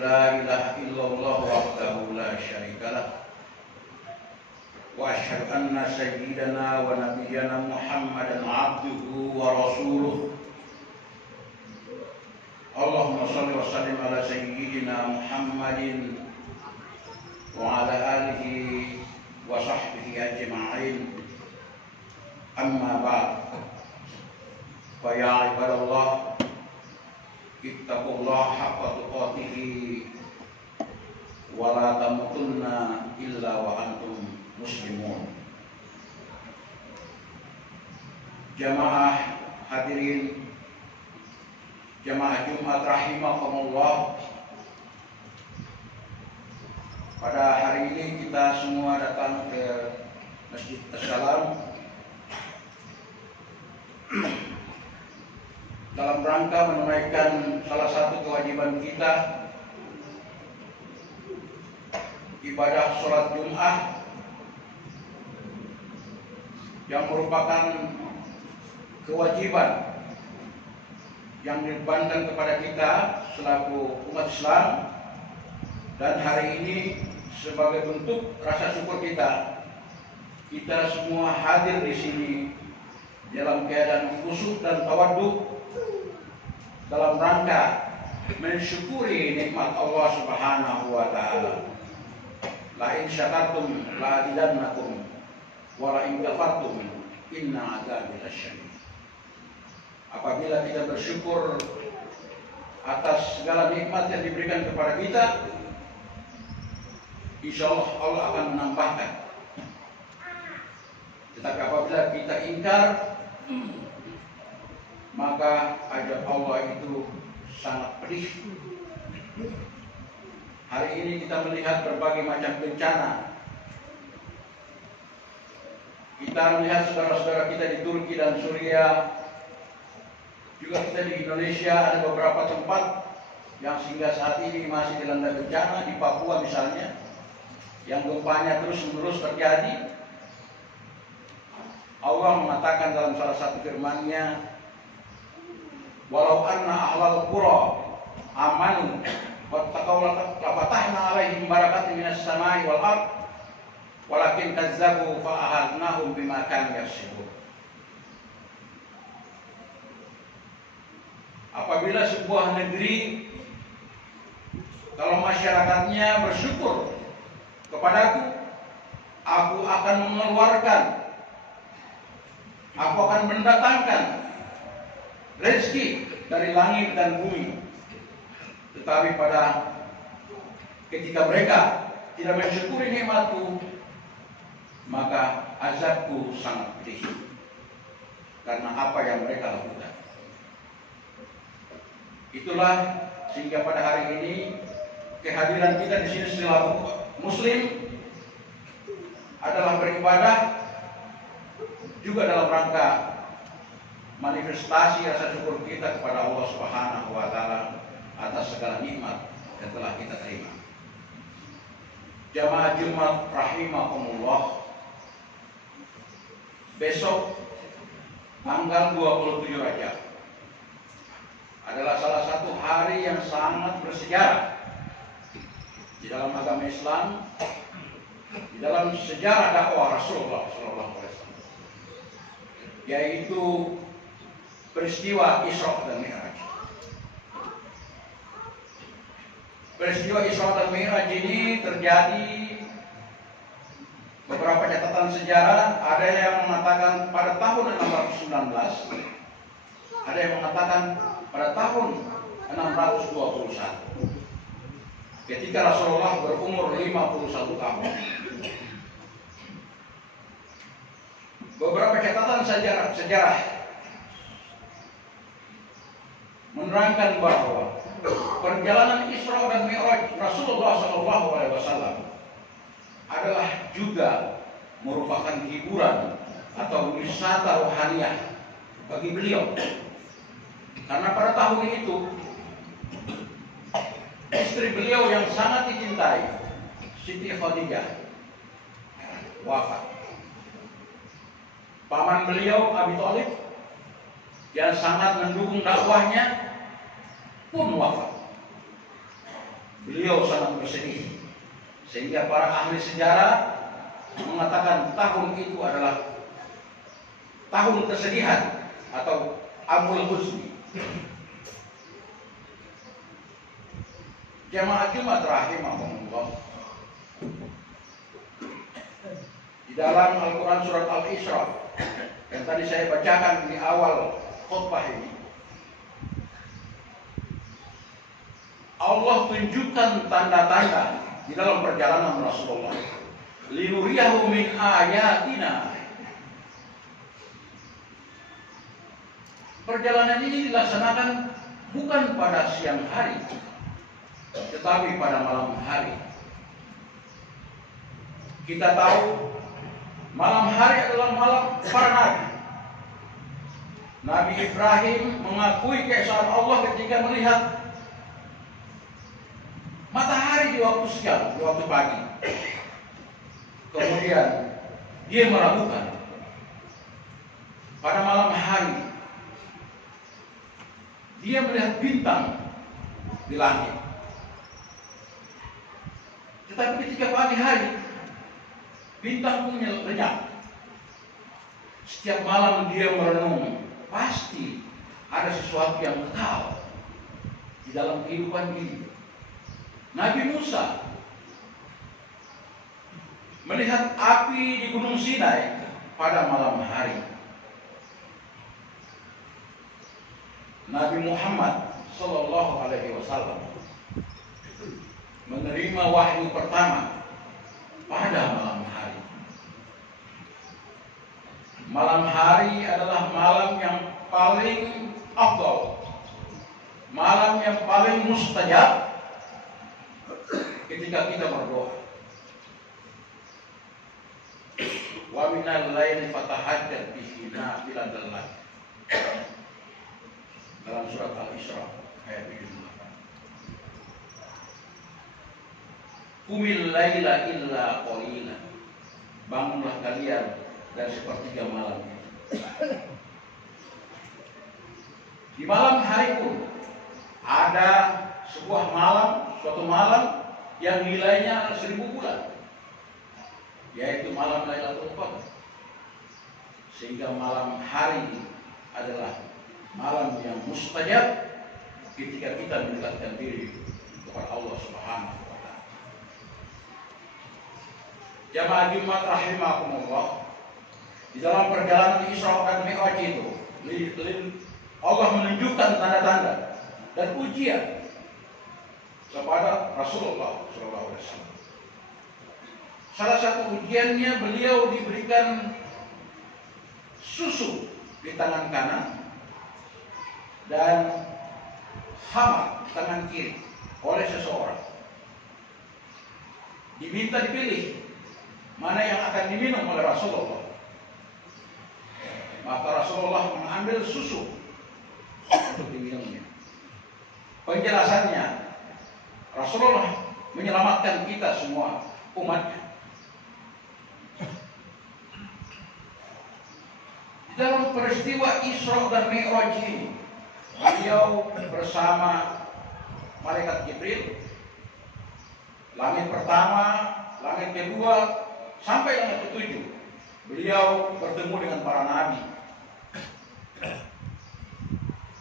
لا إله إلا الله وحده لا شريك له وأشهد أن سيدنا ونبينا محمدا عبده ورسوله اللهم صل وسلم على سيدنا محمد وعلى آله وصحبه أجمعين أما بعد فيا عباد الله اتقوا الله حق تقاته ولا تموتن إلا وأنتم muslimun. Jamaah hadirin jamaah Jumat rahimakumullah. Pada hari ini kita semua datang ke Masjid As-Salam dalam rangka menunaikan salah satu kewajiban kita, ibadah sholat Jumat, yang merupakan kewajiban yang dibebankan kepada kita selaku umat Islam, dan hari ini sebagai bentuk rasa syukur kita semua hadir di sini dalam keadaan khusyuk dan tawadhu dalam rangka mensyukuri nikmat Allah Subhanahu wa taala. La in syakartum la azidannakum wala in kafartum inna adzabi lasyadid. Apabila kita bersyukur atas segala nikmat yang diberikan kepada kita, insyaallah Allah akan menambahkan. Tetapi apabila kita ingkar, maka azab Allah itu sangat pedih. Hari ini kita melihat berbagai macam bencana. Kita melihat saudara-saudara kita di Turki dan Suriah, juga kita di Indonesia ada beberapa tempat yang sehingga saat ini masih dilanda bencana. Di Papua misalnya, yang gempanya terus-menerus terjadi. Allah mengatakan dalam salah satu firman-Nya, walau anna ahlal qura amanu wattaqaw lafatahna alaihim barakatin minas samai wal ardh walakin kazzabu fa ahadnahum bima kanu yaksibun. Apabila sebuah negeri, kalau masyarakatnya bersyukur kepadaku, aku akan mengeluarkan, aku akan mendatangkan rezeki dari langit dan bumi. Tetapi pada ketika mereka tidak mensyukuri nikmatku, maka azabku sangat pedih karena apa yang mereka lakukan. Itulah sehingga pada hari ini kehadiran kita di sini selaku Muslim adalah beribadah juga dalam rangka manifestasi rasa syukur kita kepada Allah Subhanahu wa taala atas segala nikmat yang telah kita terima. Jamaah Jumat rahimakumullah, besok tanggal 27 Rajab adalah salah satu hari yang sangat bersejarah di dalam agama Islam, di dalam sejarah dakwah Rasulullah SAW, yaitu peristiwa Isra dan Mi'raj. Peristiwa Isra dan Mi'raj ini terjadi, beberapa catatan sejarah, ada yang mengatakan pada tahun 619, ada yang mengatakan pada tahun 621, ketika Rasulullah berumur 51 tahun. Beberapa catatan sejarah menerangkan bahwa perjalanan Isra dan Mi'raj Rasulullah SAW adalah juga merupakan hiburan atau wisata rohaniah bagi beliau. Karena pada tahun itu istri beliau yang sangat dicintai, Siti Khadijah, wafat. Paman beliau Abi Thalib yang sangat mendukung dakwahnya pun wafat. Beliau sangat bersedih, sehingga para ahli sejarah mengatakan tahun itu adalah tahun kesedihan atau amul husni. Jamaah Jumat rahimahumullah, di dalam Al-Quran surat Al-Isra yang tadi saya bacakan di awal khutbah ini, Allah tunjukkan tanda-tanda di dalam perjalanan Rasulullah. Linuriyahu min ayatina. Perjalanan ini dilaksanakan bukan pada siang hari, tetapi pada malam hari. Kita tahu malam hari adalah malam para nabi. Nabi Ibrahim mengakui keesaan Allah ketika melihat matahari di waktu siang, di waktu pagi. Kemudian dia meragukan pada malam hari. Dia melihat bintang di langit. Tetapi ketika pagi hari, bintang pun lenyap. Setiap malam dia merenung, pasti ada sesuatu yang kekal di dalam kehidupan ini. Nabi Musa melihat api di Gunung Sinai pada malam hari. Nabi Muhammad Sallallahu Alaihi Wasallam menerima wahyu pertama pada malam hari. Malam hari adalah malam yang paling afdal, malam yang paling mustajab ketika kita berdoa. Wa minal laili fatahajjat bihi nafilatan lak. Dalam surat Al-Isra ayat 78. Qumil laila illa qalila. Bangunlah kalian dari sepertiga malam itu. Di malam hari pun ada sebuah malam, suatu malam yang nilainya 1000 bulan, yaitu malam Lailatul Qadar. Sehingga malam hari adalah malam yang mustajab ketika kita mendekatkan diri kepada Allah Subhanahu wa Ta'ala. Jamaah Jumat rahimakumullah, di dalam perjalanan Isra dan Mi'raj itu Allah menunjukkan tanda-tanda dan ujian kepada Rasulullah SAW. Salah satu ujiannya, beliau diberikan susu di tangan kanan dan hama di tangan kiri oleh seseorang. Diminta dipilih mana yang akan diminum oleh Rasulullah. Maka Rasulullah mengambil susu untuk diminumnya. Penjelasannya, Rasulullah menyelamatkan kita semua umatnya. Di dalam peristiwa Isra dan Mi'raj ini, beliau bersama malaikat Jibril, langit pertama, langit kedua, sampai langit ketujuh. Beliau bertemu dengan para nabi.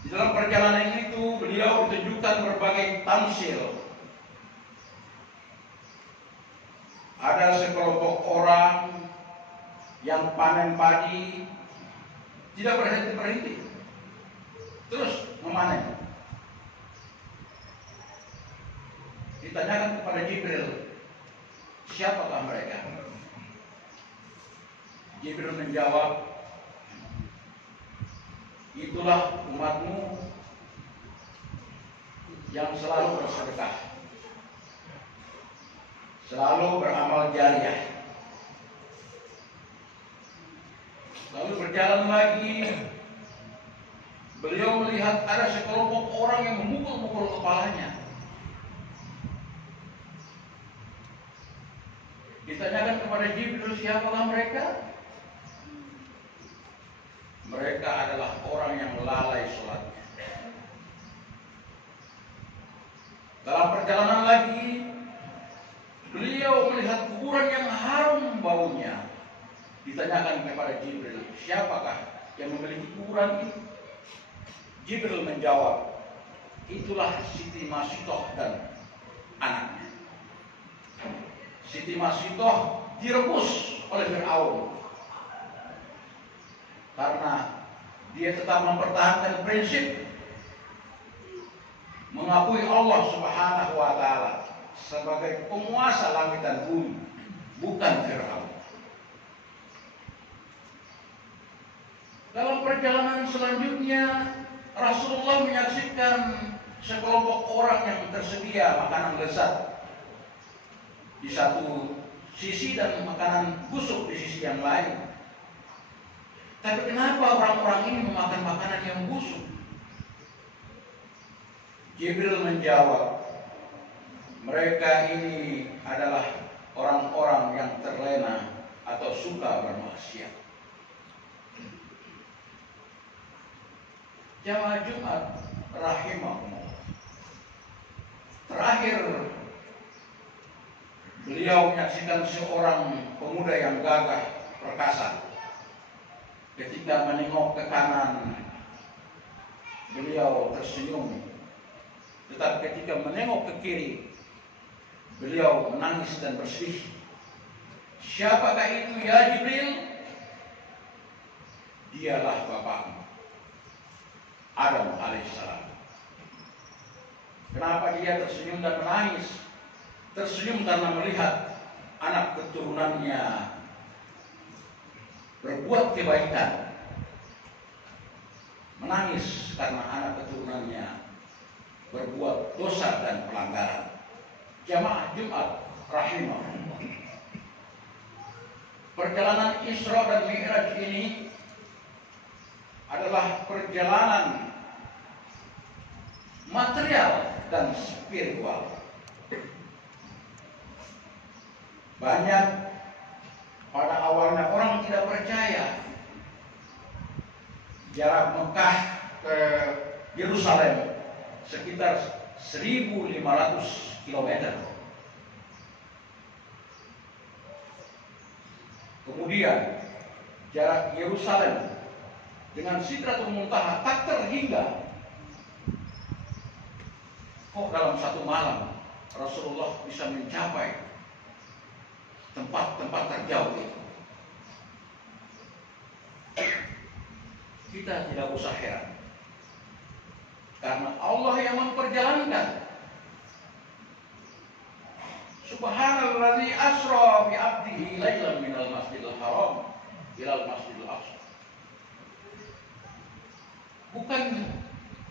Di dalam perjalanan itu beliau ditunjukkan berbagai tamsil. Ada sekelompok orang yang panen padi tidak berhenti-berhenti, terus memanen. Ditanyakan kepada Jibril, siapakah mereka? Jibril menjawab, itulah umatmu yang selalu bersedekah, selalu beramal jariah. Lalu berjalan lagi, beliau melihat ada sekelompok orang yang memukul-mukul kepalanya. Ditanyakan kepada Jibril, siapakah mereka? Mereka adalah orang yang lalai sholatnya. Dalam perjalanan lagi, beliau melihat kuburan yang harum baunya. Ditanyakan kepada Jibril, siapakah yang memiliki kuburan itu? Jibril menjawab, itulah Siti Masitoh dan anaknya. Siti Masitoh direbus oleh Fir'aun karena dia tetap mempertahankan prinsip mengakui Allah Subhanahu wa Ta'ala sebagai penguasa langit dan bumi, bukan Fir'aun. Dalam perjalanan selanjutnya, Rasulullah menyaksikan sekelompok orang yang tersedia makanan lezat di satu sisi dan makanan busuk di sisi yang lain. Tapi kenapa orang-orang ini memakan makanan yang busuk? Jibril menjawab, mereka ini adalah orang-orang yang terlena atau suka bermaksiat. Jamaah Jumat rahimahumullah. Terakhir, beliau menyaksikan seorang pemuda yang gagah perkasa. Ketika menengok ke kanan, beliau tersenyum. Tetapi ketika menengok ke kiri, beliau menangis dan bersedih. Siapakah itu ya Jibril? Dialah bapakmu, Adam alaihissalam. Kenapa dia tersenyum dan menangis? Tersenyum karena melihat anak keturunannya berbuat kebaikan. Menangis karena anak keturunannya berbuat dosa dan pelanggaran. Jamaah Jumat rahimahullah. Perjalanan Isra dan Mi'raj ini adalah perjalanan material dan spiritual. Banyak pada awalnya orang tidak percaya jarak Mekah ke Yerusalem sekitar 1.500 km. Kemudian jarak Yerusalem dengan Sidratul Muntaha tak terhingga. Kok dalam satu malam Rasulullah bisa mencapai tempat-tempat terjauh itu? Kita tidak usah heran, karena Allah yang memperjalankan. Subhanalladzi asra bi 'abdihi lailan minal masjidil haram ilal masjidil aqsa. Bukan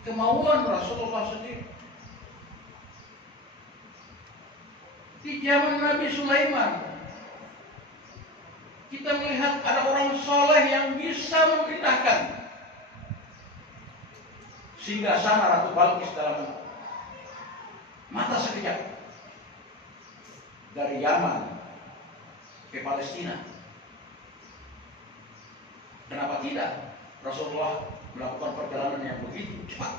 kemauan Rasulullah sendiri. Di zaman Nabi Sulaiman, kita melihat ada orang soleh yang bisa memindahkan sehingga sana Ratu Balqis dalam mata sekejap dari Yaman ke Palestina. Kenapa tidak Rasulullah melakukan perjalanan yang begitu cepat,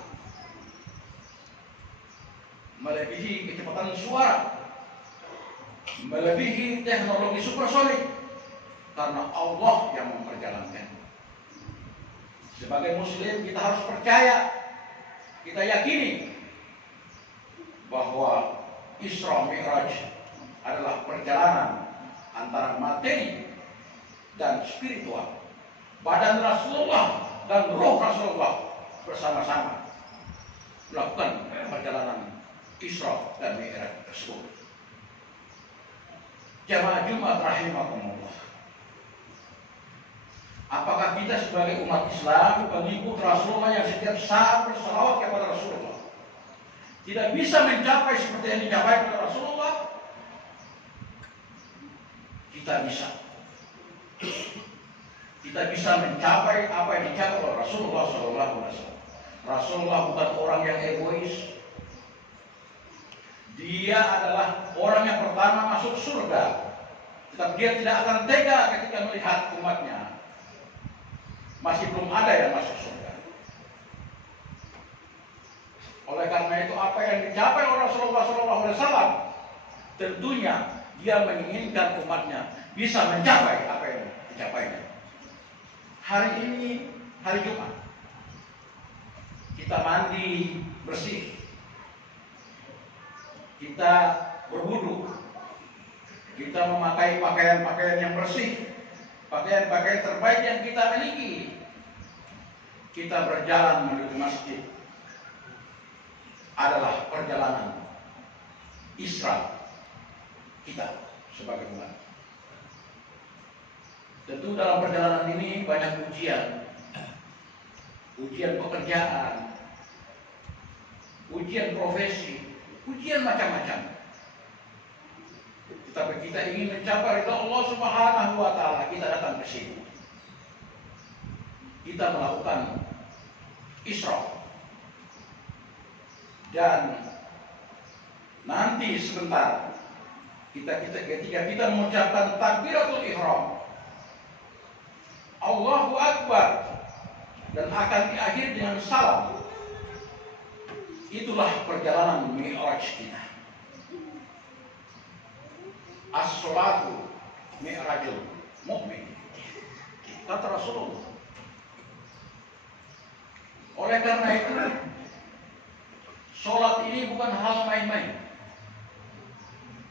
melebihi kecepatan suara, melebihi teknologi supersonik, karena Allah yang memperjalankan. Sebagai muslim kita harus percaya, kita yakini bahwa Isra Mi'raj adalah perjalanan antara materi dan spiritual. Badan Rasulullah dan roh Rasulullah bersama-sama melakukan perjalanan Isra dan Mi'raj tersebut. Jamaah Jumat rahimakumullah. Apakah kita sebagai umat Islam, pengikut Rasulullah yang setiap saat bersalawat kepada Rasulullah, tidak bisa mencapai seperti yang dicapai oleh Rasulullah? Kita bisa. Kita bisa mencapai apa yang dicapai oleh Rasulullah SAW. Rasulullah bukan orang yang egois. Dia adalah orang yang pertama masuk surga. Tetapi dia tidak akan tega ketika melihat umatnya masih belum ada yang masuk surga. Oleh karena itu apa yang dicapai oleh Rasulullah SAW, tentunya dia menginginkan umatnya bisa mencapai apa yang dicapainya. Hari ini hari Jumat, kita mandi bersih, kita berwudu, kita memakai pakaian-pakaian yang bersih, pakaian-pakaian terbaik yang kita miliki. Kita berjalan menuju masjid adalah perjalanan Isra kita sebagai umat. Tentu dalam perjalanan ini banyak ujian pekerjaan, ujian profesi, ujian macam-macam. Tetapi kita ingin mencapai ridha Allah Subhanahu wa Ta'ala, kita datang ke sini. Kita melakukan Isra. Dan nanti sebentar ketika kita mengucapkan takbiratul ihram, Allahu Akbar, dan akan diakhiri dengan salam, itulah perjalanan Mi'raj kita. As-sholatu mi'rajul mu'min, kata Rasulullah. Oleh karena itu, sholat ini bukan hal main-main.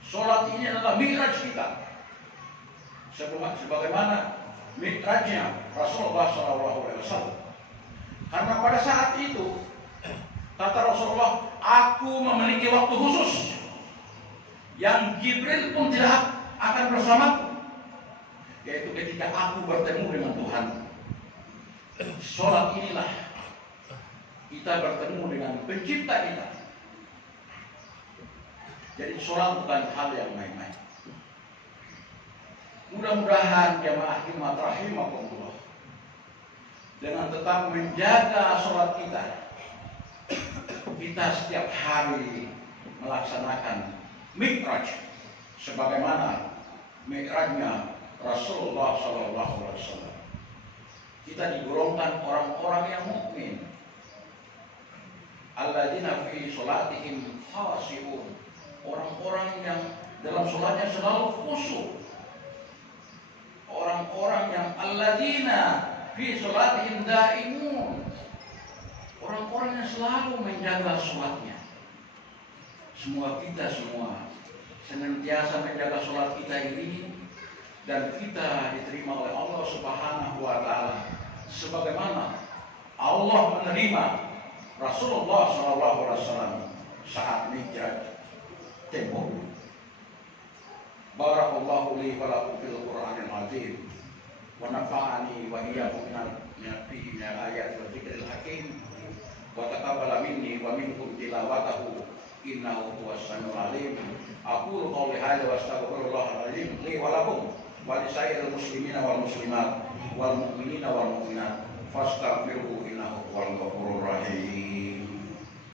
Sholat ini adalah mi'raj kita, sebagaimana mi'rajnya Rasulullah SAW. Karena pada saat itu, kata Rasulullah, aku memiliki waktu khusus yang Jibril pun tidak akan bersamaku, yaitu ketika aku bertemu dengan Tuhan. Sholat inilah kita bertemu dengan pencipta kita. Jadi sholat bukan hal yang main-main. Mudah-mudahan jamaah Jumat rahimakumullah, dengan tetap menjaga sholat kita setiap hari melaksanakan Mi'raj sebagaimana Mi'rajnya Rasulullah SAW. Kita digolongkan orang-orang yang mukmin, alladzina fi sholatihim khashi'un, orang-orang yang dalam sholatnya selalu khusyuk, orang-orang yang alladzina fi sholatihim daimun, orang-orang yang selalu menjaga sholatnya. Kita semua senantiasa menjaga sholat kita ini, dan kita diterima oleh Allah Subhanahu wa Ta'ala sebagaimana Allah menerima Rasulullah SAW saat Mi'raj tempo. Barakallahu li wa lakum fil Qur'anil azim, wa nafa'ani wa iyyakum min al-ayati wa dzikril hakim, wa taqabbala minni wa minkum tilawatahu innahu huwas samiul alim. Aqulu qawli hadza wa astaghfirullahal azim li wa lakum wa lisairil muslimina wal muslimat wal mu'minina wal mu'minat fastaghfiruhu innahu huwal ghafurur rahim.